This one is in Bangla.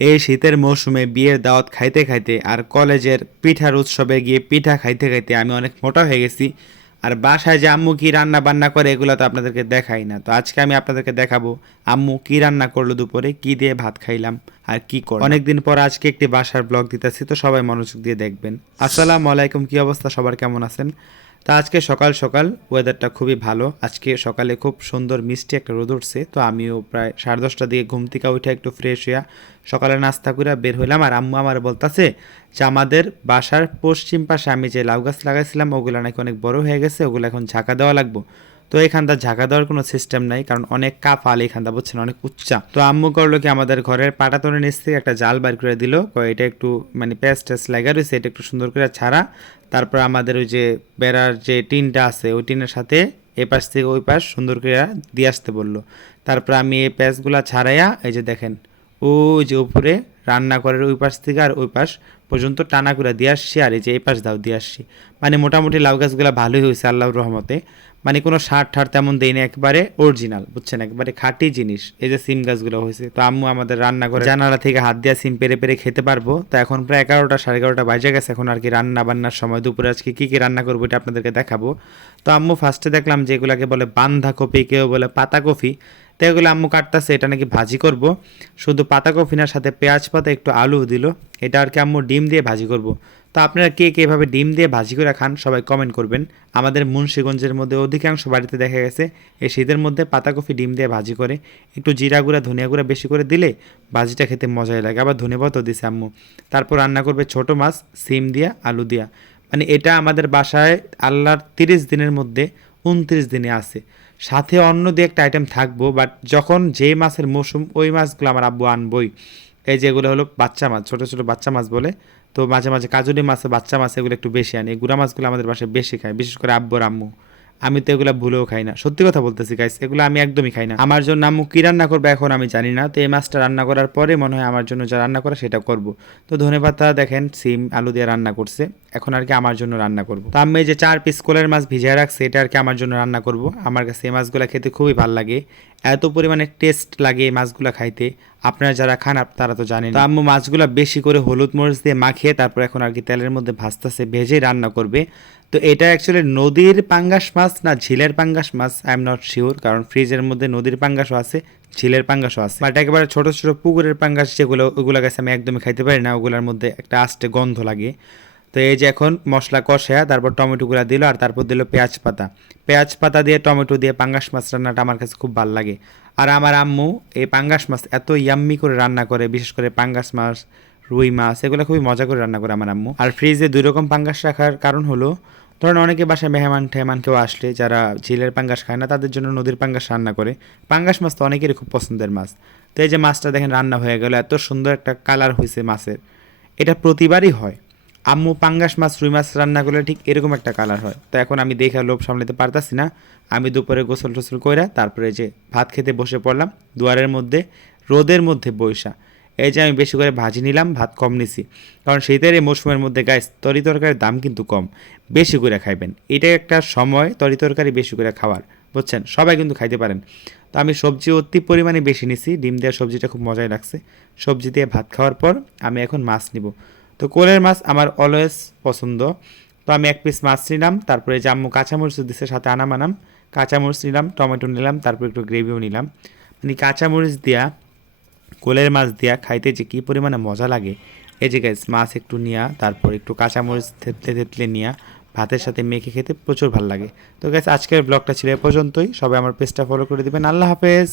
এই শীতের মৌসুমে বিয়ের দাওয়াত খাইতে খাইতে আর কলেজের পিঠার উৎসবে গিয়ে পিঠা খাইতে খাইতে আমি অনেক মোটা হয়ে গেছি। আর বাসায় যে আম্মু কি রান্না বান্না করে এগুলো তো আপনাদেরকে দেখাই না। তো আজকে আমি আপনাদেরকে দেখাবো আম্মু কি রান্না করল দুপুরে, কি দিয়ে ভাত খাইলাম আর কি করলাম। অনেকদিন পর আজকে একটি বাসার ব্লগ দিতেছি, তো সবাই মনোযোগ দিয়ে দেখবেন। আসসালামু আলাইকুম, কি অবস্থা? সবার কেমন আছেন? তা আজকে সকাল সকাল ওয়েদারটা খুবই ভালো। আজকে সকালে খুব সুন্দর মিষ্টি একটা রোদ উঠছে, তো আমিও প্রায় সাড়ে দশটা দিকে ঘুম থেকে উঠে একটু ফ্রেশ হইয়া সকালে নাস্তা করে বের হইলাম। আর আম্মু আমার বলতাছে যে, আমাদের বাসার পশ্চিম পাশে আমি যে লাউ গাছ লাগাইছিলাম, ওগুলো নাকি অনেক বড় হয়ে গেছে, ওগুলো এখন ঝাঁকা দেওয়া লাগবো। তো এখানটা ঝাঁকা দেওয়ার কোনো সিস্টেম নাই, কারণ অনেক কাপ আল এখানটা বুঝছেন? অনেক উচ্চা। তো আম্মু করল কি, আমাদের ঘরের পাটাতনের নিচ থেকে একটা জাল বার করে দিল এটা একটু মানে প্যাস ট্যাস লাগা রয়েছে, এটা একটু সুন্দর করে ছাড়া। তারপর আমাদের ওই যে বেড়ার যে টিনটা আছে, ওই টিনের সাথে এ পাশ থেকে ওই পাশ সুন্দর করে দিয়ে আসতে বলল। তারপর আমি এই প্যাচগুলা ছাড়াইয়া, এই যে দেখেন, ওই যে উপরে রান্নাঘরের ওই পাশ থেকে আর ওই পাশ পর্যন্ত টানা করে দিয়ে আসছি আর এই যে এই পাশ দাও দিয়ে আসছি। মানে মোটামুটি লাউ গাছগুলো ভালোই হয়েছে, আল্লাহর রহমতে। মানে কোনো সার ঠার তেমন দেয়নি একবারে অরিজিনাল বুঝছেন? একবারে খাঁটি জিনিস। এই যে সিম গাছগুলো হয়েছে। তো আম্মু আমাদের রান্না করে জানালা থেকে হাত দিয়ে সিম পেরে পেরে খেতে পারব। তো এখন প্রায় এগারোটা, সাড়ে এগারোটা বাজে গেছে এখন আর কি রান্না বান্নার সময়। দুপুরে আজকে কী কী রান্না করব এটা আপনাদেরকে দেখাবো। তো আম্মু ফার্স্টে দেখলাম যে যেগুলাকে বলে বান্ধাকপি কেউ বলে পাতাকপি। তো এগুলো আম্মু কাটতেছে, এটা নাকি ভাজি করব। শুধু পাতাকপি না সাথে পেঁয়াজ পাতা, একটু আলু দিল। এটা আর কি আম্মু ডিম দিয়ে ভাজি করব। তো আপনারা কে কে এভাবে ডিম দিয়ে ভাজি করে খান, সবাই কমেন্ট করবেন। আমাদের মুন্সীগঞ্জের মধ্যে অধিকাংশ বাড়িতে দেখা গেছে, এই শীতের মধ্যে পাতাকপি ডিম দিয়ে ভাজি করে। একটু জিরা গুঁড়া, ধনিয়া গুঁড়া বেশি করে দিলে ভাজিটা খেতে মজাই লাগে। আবার ধনে পাতাও দিছে আম্মু। তারপর রান্না করবে ছোট মাছ, সিম দিয়া, আলু দিয়া। মানে এটা আমাদের বাসায় আল্লাহর তিরিশ দিনের মধ্যে উনত্রিশ দিনে আছে। সাথে অন্য দু একটা আইটেম থাকব বাট যখন যেই মাছের মৌসুম, ওই মাছগুলো আমার আব্বু আনবই। এই যেগুলো হলো বাচ্চা মাছ, ছোটো ছোটো বাচ্চা মাছ বলে। তো মাঝে মাঝে কাজুরি মাছ বাচ্চা মাছ এগুলো একটু বেশি আনি। গুড়া মাছগুলো আমাদের বাসায় বেশি খায়, বিশেষ করে আব্বুর আম্মু। আমি তো এগুলো ভুলেও খাই না। সত্যি কথা বলতেছি গাইস এগুলো আমি একদমই খাই না। আমার জন্য আম্মু কী রান্না করবে এখন আমি জানি না, তো এই মাছটা রান্না করার পরে মনে হয় আমার জন্য যা রান্না করে সেটা করব। তো ধনে পাতা দেখেন, সিম, আলু দিয়ে রান্না করছে। এখন আর কি আমার জন্য রান্না করব। তো আমি যে চার পিস কোলের মাছ ভিজিয়ে রাখছে, এটা আর কি আমার জন্য রান্না করব। আমার কাছে এই মাছগুলো খেতে খুবই ভালো লাগে। এত পরিমাণে টেস্ট লাগে মাছগুলো খাইতে। আপনারা যারা খান তারা তো জানেন তো আম্মু মাছগুলো বেশি করে হলুদ মরিচ দিয়ে মাখিয়ে তারপর এখন আর কি তেলের মধ্যে ভাজতেছে ভেজে রান্না করবে। তো এটা অ্যাকচুয়ালি নদীর পাঙ্গাস মাছ না, ঝিলের পাঙ্গাস মাছ আই এম নট শিওর কারণ ফ্রিজের মধ্যে নদীর পাঙ্গাসও আছে, ঝিলের পাঙ্গাসও আছে। বাট একেবারে ছোট ছোট পুকুরের পাঙ্গাস যেগুলো, ওগুলো গেছে আমি একদমই খাইতে পারি না, ওগুলোর মধ্যে একটা আস্তে গন্ধ লাগে। তো এই যে এখন মশলা কষায়া, তারপর টমেটোগুলো দিল আর তারপর দিল পেঁয়াজ পাতা। পেঁয়াজ পাতা দিয়ে টমেটো দিয়ে পাঙ্গাস মাছ রান্নাটা আমার কাছে খুব ভালো লাগে। আর আমার আম্মু এই পাঙ্গাস মাছ এত ইয়াম্মি করে রান্না করে, বিশেষ করে পাঙ্গাস মাছ, রুই মাছ, এগুলো খুবই মজা করে রান্না করে আমার আম্মু। আর ফ্রিজে দুই রকম পাঙ্গাস রাখার কারণ হলো, ধরেন অনেকে বাসায় মেহমান টেহমান কেউ আসলে, যারা ঝিলের পাঙ্গাস খায় না, তাদের জন্য নদীর পাঙ্গাস রান্না করে। পাঙ্গাস মাছ তো অনেকেরই খুব পছন্দের মাছ। তো এই যে মাছটা দেখেন রান্না হয়ে গেল, এত সুন্দর একটা কালার হয়েছে মাছের। এটা প্রতিবারই হয়। আম্মু পাঙ্গাস মাছ, রুই মাছ রান্না করলে ঠিক এরকম একটা কালার হয়। তো এখন আমি দেখে লোভ সামলাতে পারতাছি না। আমি দুপুরে গোসল টোসল কইরা তারপরে যে ভাত খেতে বসে পড়লাম, দুয়ারের মধ্যে, রোদের মধ্যে বৈশা। এই যে আমি বেশি করে ভাজি নিলাম, ভাত কম নিছি। কারণ শীতের এই মৌসুমের মধ্যে গাছ তরি তরকারির দাম কিন্তু কম। বেশি করে খাইবেন। এটা একটা সময় তরি তরকারি বেশি করে খাওয়ার, বুঝছেন? সবাই কিন্তু খাইতে পারেন। তো আমি সবজি অতি পরিমাণে বেশি নিছি। ডিম দেওয়া সবজিটা খুব মজাই লাগছে। সবজি দিয়ে ভাত খাওয়ার পর আমি এখন মাছ নিব। তো কোলের মাছ আমার অলওয়েজ পছন্দ। তো আমি এক পিস মাছ নিলাম, তারপরে যে আম্মু কাঁচামরিচ দিছে, সাথে আনাম আনাম, কাঁচামরিচ নিলাম, টমেটো নিলাম, তারপর একটু গ্রেভিও নিলাম। মানে কাঁচামরিচ দিয়া, কোলের মাছ দিয়া খাইতে যে কী পরিমাণে মজা লাগে। এই যে গাইস মাছ একটু নিয়া, তারপর একটু কাঁচামরিচ থেতলে থেতলে নিয়া, ভাতের সাথে মেখে খেতে প্রচুর ভালো লাগে। তো গাইস আজকের ব্লগটা ছিল এ পর্যন্তই। সবাই আমার পেজটা ফলো করে দিবেন। আল্লাহ হাফেজ!